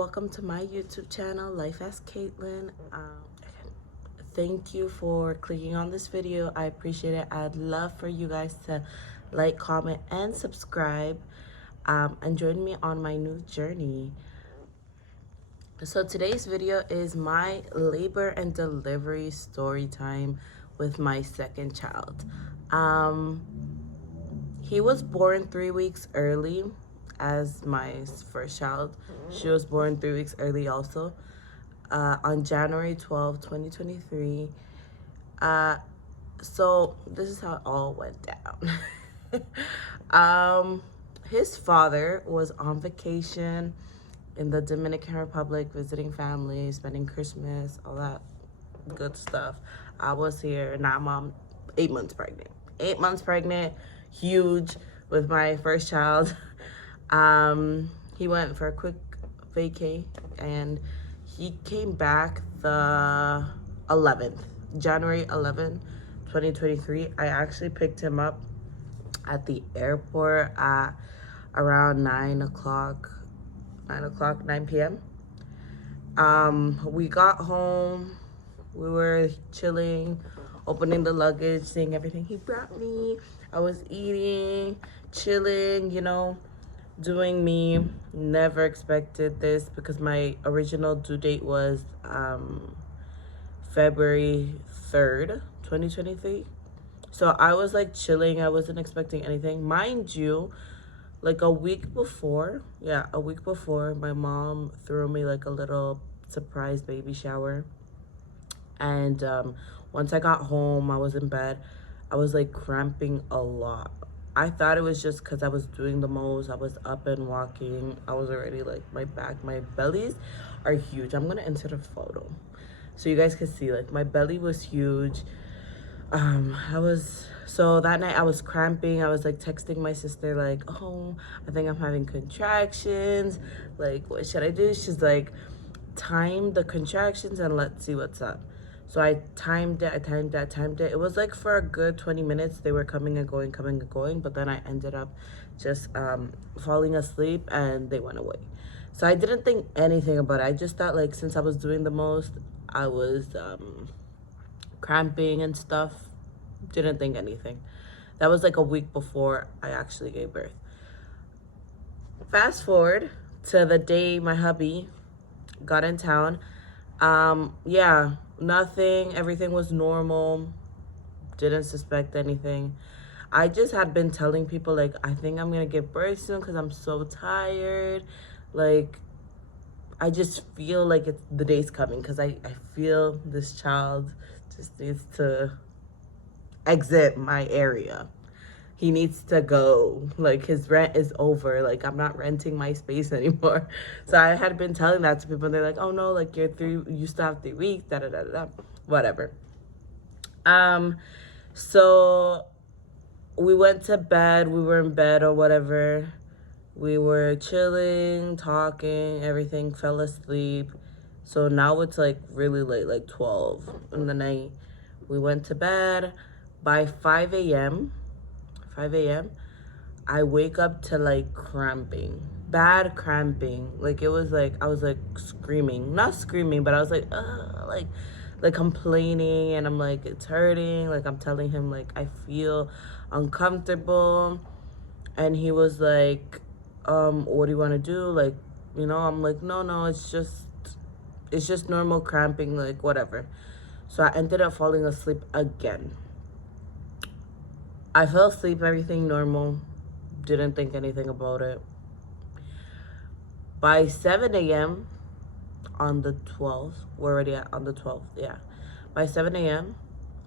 welcome to my YouTube channel, Life as Caitlin. Thank you for clicking on this video. I appreciate it. I'd love for you guys to like, comment, and subscribe, and join me on my new journey. So today's video is my labor and delivery story time with my second child. He was born 3 weeks early as my first child. She was born 3 weeks early also, on January 12, 2023. So this is how it all went down. His father was on vacation in the Dominican Republic, visiting family, spending Christmas, all that good stuff. I was here, now I'm 8 months pregnant. 8 months pregnant, huge, with my first child. He went for a quick vacay and he came back the 11th, January 11th, 2023. I actually picked him up at the airport at around 9 p.m. We got home, we were chilling, opening the luggage, seeing everything he brought me. I was eating, chilling, you know, doing me. Never expected this because my original due date was February 3rd, 2023. So I was like chilling. I wasn't expecting anything. Mind you, like a week before, my mom threw me like a little surprise baby shower. And once I got home, I was in bed. I was like cramping a lot. I thought it was just because I was doing the most. I was up and walking. I was already like, my back, my bellies are huge. I'm gonna insert a photo so you guys can see, like, my belly was huge. So that night I was cramping. I was like texting my sister like, oh, I think I'm having contractions. Like, what should I do? She's like, time the contractions and let's see what's up. So I timed it. It was like for a good 20 minutes. They were coming and going, but then I ended up just falling asleep and they went away. So I didn't think anything about it. I just thought, like, since I was doing the most, I was cramping and stuff. Didn't think anything. That was like a week before I actually gave birth. Fast forward to the day my hubby got in town. Nothing, everything was normal. Didn't suspect anything. I just had been telling people, like, I think I'm gonna give birth soon because I'm so tired. Like, I just feel like the day's coming because I feel this child just needs to exit my area. He needs to go. Like, his rent is over. Like, I'm not renting my space anymore. So I had been telling that to people and they're like, oh no, like, you still have 3 weeks, whatever. So we went to bed. We were in bed or whatever. We were chilling, talking, everything, fell asleep. So now it's like really late, like 12 in the night. We went to bed. By 5 a.m., I wake up to like cramping, bad cramping. Like, it was like, I was like screaming, not screaming, but I was like, like complaining, and I'm like, it's hurting. Like, I'm telling him, like, I feel uncomfortable. And he was like, what do you want to do? Like, you know, I'm like, no, it's just normal cramping, like, whatever. So I ended up falling asleep again. I fell asleep, everything normal. Didn't think anything about it. By 7 a.m. on the 12th, we're already on the 12th, yeah. By 7 a.m.,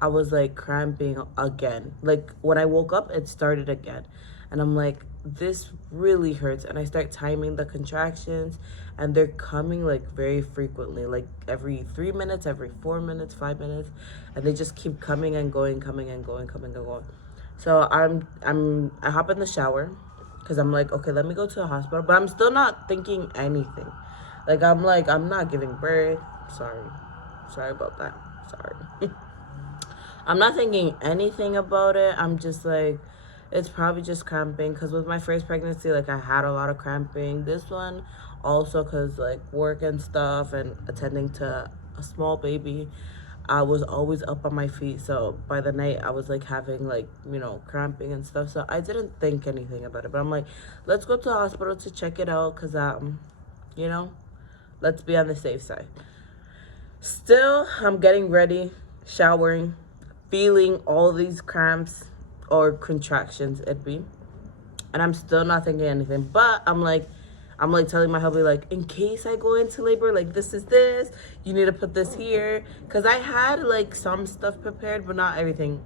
I was like cramping again. Like, when I woke up, it started again. And I'm like, this really hurts. And I start timing the contractions and they're coming like very frequently, like every 3 minutes, every 4 minutes, 5 minutes. And they just keep coming and going. So I hop in the shower because I'm like, okay, let me go to the hospital. But I'm still not thinking anything. Like, I'm not giving birth. Sorry about that. Sorry. I'm not thinking anything about it. I'm just like, It's probably just cramping, because with my first pregnancy, like, I had a lot of cramping. This one also, because like work and stuff and attending to a small baby, I was always up on my feet. So by the night, I was like having like, cramping and stuff. So I didn't think anything about it. But I'm like, let's go to the hospital to check it out, because you know, let's be on the safe side. Still, I'm getting ready, showering, feeling all these cramps or contractions it'd be. And I'm still not thinking anything. But I'm like telling my hubby, like, in case I go into labor, like, this is this. You need to put this here. Because I had, like, some stuff prepared, but not everything.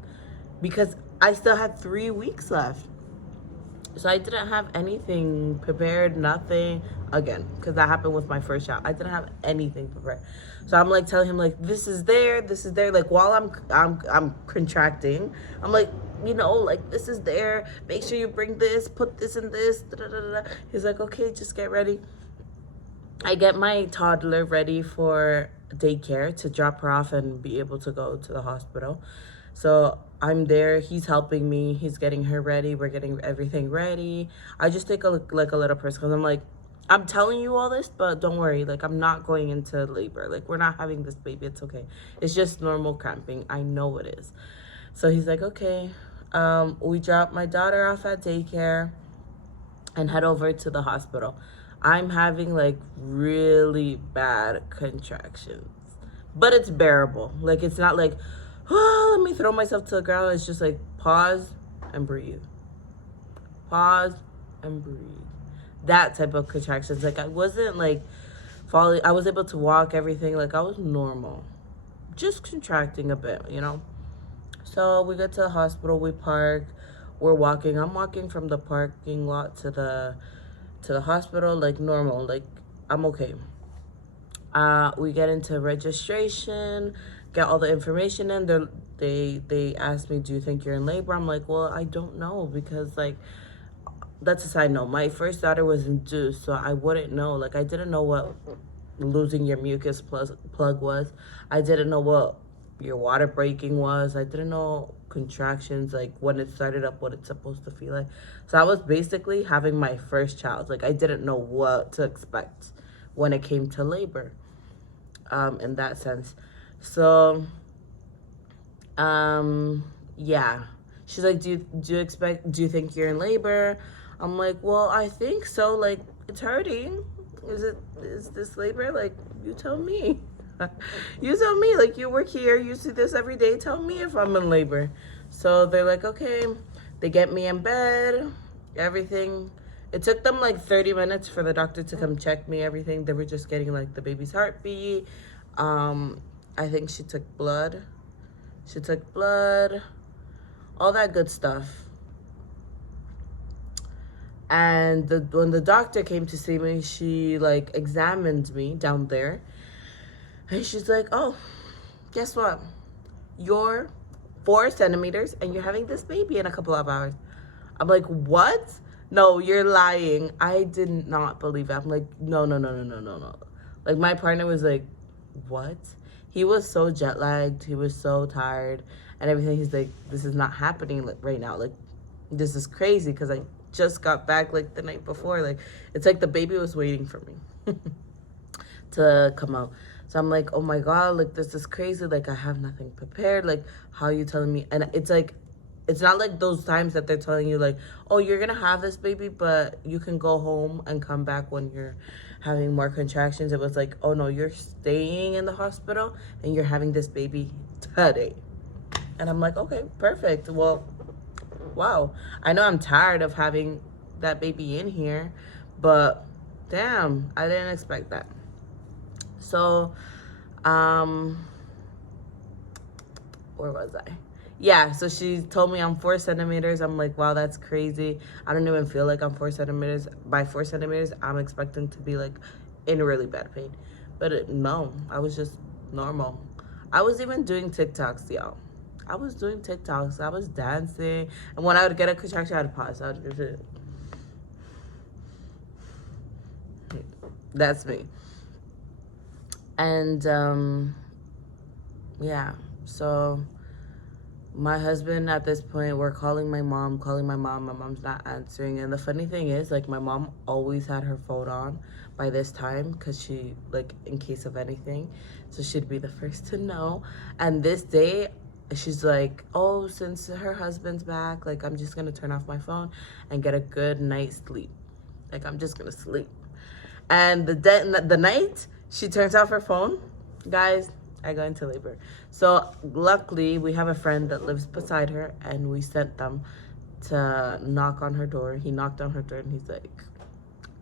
Because I still had 3 weeks left. So I didn't have anything prepared, nothing. Again, because that happened with my first child. I didn't have anything prepared. So I'm like telling him, like, this is there. Like, while I'm contracting, I'm like, like, this is there. Make sure you bring this, put this in this. Da, da, da, da. He's like, okay, just get ready. I get my toddler ready for daycare to drop her off and be able to go to the hospital. So I'm there. He's helping me. He's getting her ready. We're getting everything ready. I just take a little person, because I'm like, I'm telling you all this, but don't worry. Like, I'm not going into labor. Like, we're not having this baby. It's okay. It's just normal cramping. I know it is. So he's like, okay. We drop my daughter off at daycare and head over to the hospital. I'm having like really bad contractions, but it's bearable. Like, it's not like, oh, let me throw myself to the ground. It's just like, pause and breathe. Pause and breathe. That type of contractions. Like, I wasn't like falling. I was able to walk, everything. Like, I was normal. Just contracting a bit, So we get to the hospital, we park, we're walking. I'm walking from the parking lot to the hospital, like normal, like I'm okay. We get into registration, get all the information in. They asked me, do you think you're in labor? I'm like, well, I don't know, because like, that's a side note. My first daughter was induced, so I wouldn't know. Like, I didn't know what losing your mucus plug was. I didn't know what your water breaking was. I didn't know contractions, like when it started up, what it's supposed to feel like. So I was basically having my first child. Like, I didn't know what to expect when it came to labor, in that sense. So, yeah. She's like, do you think you're in labor? I'm like, well, I think so. Like, it's hurting. Is this labor? Like, you tell me. You tell me. Like, you work here, you see this every day. Tell me if I'm in labor. So they're like, okay. They get me in bed, everything. It took them like 30 minutes for the doctor to come check me, everything. They were just getting like the baby's heartbeat. I think she took blood. All that good stuff. And when the doctor came to see me, she like examined me down there. And she's like, oh, guess what? You're 4 centimeters and you're having this baby in a couple of hours. I'm like, what? No, you're lying. I did not believe it. I'm like, no. Like, my partner was like, what? He was so jet lagged. He was so tired and everything. He's like, this is not happening right now. Like, this is crazy, because I just got back like the night before. Like, it's like the baby was waiting for me to come out. So I'm like, oh my God, like, this is crazy. Like, I have nothing prepared. Like, how are you telling me? And it's like, it's not like those times that they're telling you like, oh, you're gonna have this baby, but you can go home and come back when you're having more contractions. It was like, oh no, you're staying in the hospital and you're having this baby today. And I'm like, okay, perfect. Well, wow. I know I'm tired of having that baby in here, but damn, I didn't expect that. So, where was I? Yeah, so she told me I'm 4 centimeters. I'm like, wow, that's crazy. I don't even feel like I'm 4 centimeters. By 4 centimeters, I'm expecting to be like in really bad pain. But no, I was just normal. I was even doing TikToks, y'all. I was doing TikToks. I was dancing. And when I would get a contraction, I would pause. I would just, that's me. And, yeah, so My husband at this point, we're calling my mom, my mom's not answering. And the funny thing is, like, my mom always had her phone on by this time because she, like, in case of anything, so she'd be the first to know. And this day, she's like, oh, since her husband's back, like, I'm just gonna turn off my phone and get a good night's sleep. Like, I'm just gonna sleep. And the night she turns off her phone, guys, I go into labor. So luckily we have a friend that lives beside her, and we sent them to knock on her door. He knocked on her door and he's like,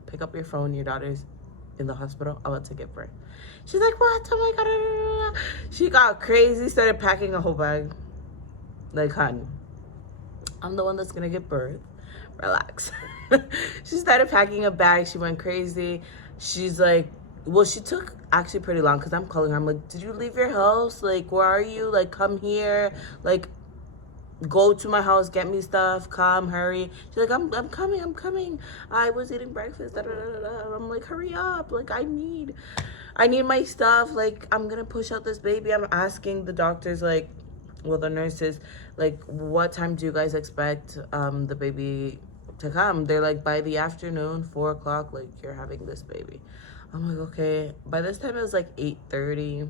pick up your phone, your daughter's in the hospital, I'm about to give birth. She's like, what? Oh my God. She got crazy, started packing a whole bag. Like, honey, I'm the one that's gonna give birth. Relax. She started packing a bag. She went crazy. She's like, well, she took actually pretty long because I'm calling her. I'm like, did you leave your house? Like, where are you? Like, come here. Like, go to my house, get me stuff. Come, hurry. She's like, I'm coming. I was eating breakfast. Da, da, da, da. I'm like, hurry up. Like, I need my stuff. Like, I'm gonna push out this baby. I'm asking the doctors, like, well, the nurses, like, what time do you guys expect the baby to come? They're like, by the afternoon, 4 o'clock, like, you're having this baby. I'm like, okay. By this time, it was like 8:30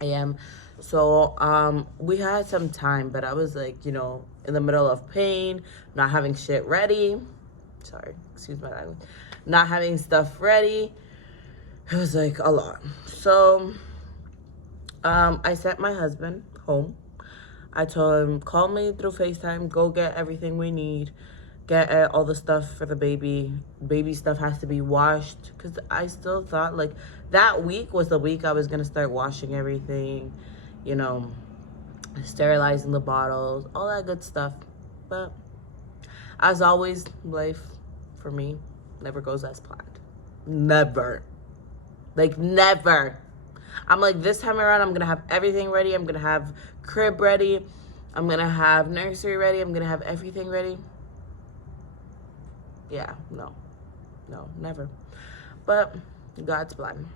a.m. So we had some time, but I was like, you know, in the middle of pain, not having shit ready. Sorry, excuse my language. Not having stuff ready. It was like a lot. So I sent my husband home. I told him, call me through FaceTime, go get everything we need, get all the stuff for the baby. Baby stuff has to be washed, because I still thought, like, that week was the week I was going to start washing everything, you know, sterilizing the bottles, all that good stuff. But as always, life for me never goes as planned. Never. Like, never. I'm like, this time around, I'm going to have everything ready. I'm going to have crib ready. I'm going to have nursery ready. I'm going to have everything ready. Yeah, no, never. But God's plan.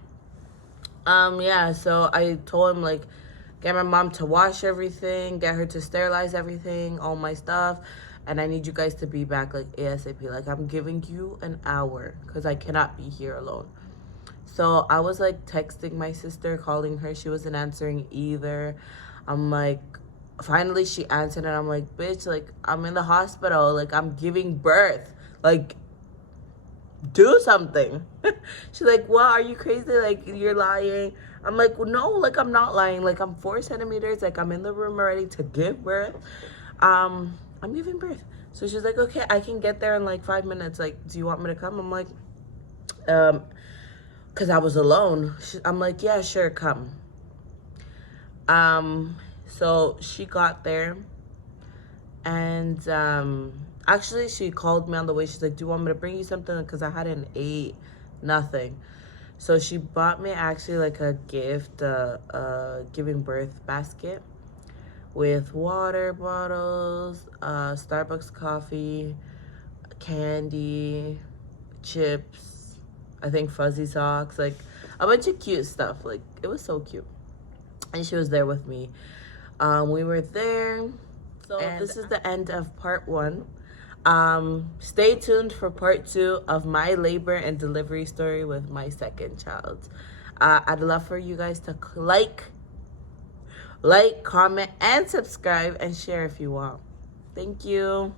Yeah, so I told him, like, get my mom to wash everything, get her to sterilize everything, all my stuff. And I need you guys to be back, like, ASAP. Like, I'm giving you an hour because I cannot be here alone. So I was, like, texting my sister, calling her. She wasn't answering either. I'm like, finally she answered, and I'm like, bitch, like, I'm in the hospital. Like, I'm giving birth. Like, do something. She's like, well, are you crazy? Like, you're lying. I'm like, well, no, like, I'm not lying. Like, I'm 4 centimeters. Like, I'm in the room already to give birth. I'm giving birth. So she's like, okay, I can get there in, like, 5 minutes. Like, do you want me to come? I'm like, because I was alone. I'm like, yeah, sure, come. So she got there, and actually she called me on the way. She's like, do you want me to bring you something? Because I hadn't ate nothing. So she bought me actually like a gift, giving birth basket with water bottles, Starbucks coffee, candy, chips, I think fuzzy socks, like a bunch of cute stuff. Like, it was so cute. And she was there with me. We were there. So this is the end of part 1. Stay tuned for part 2 of my labor and delivery story with my second child. I'd love for you guys to like, comment, and subscribe, and share if you want. Thank you.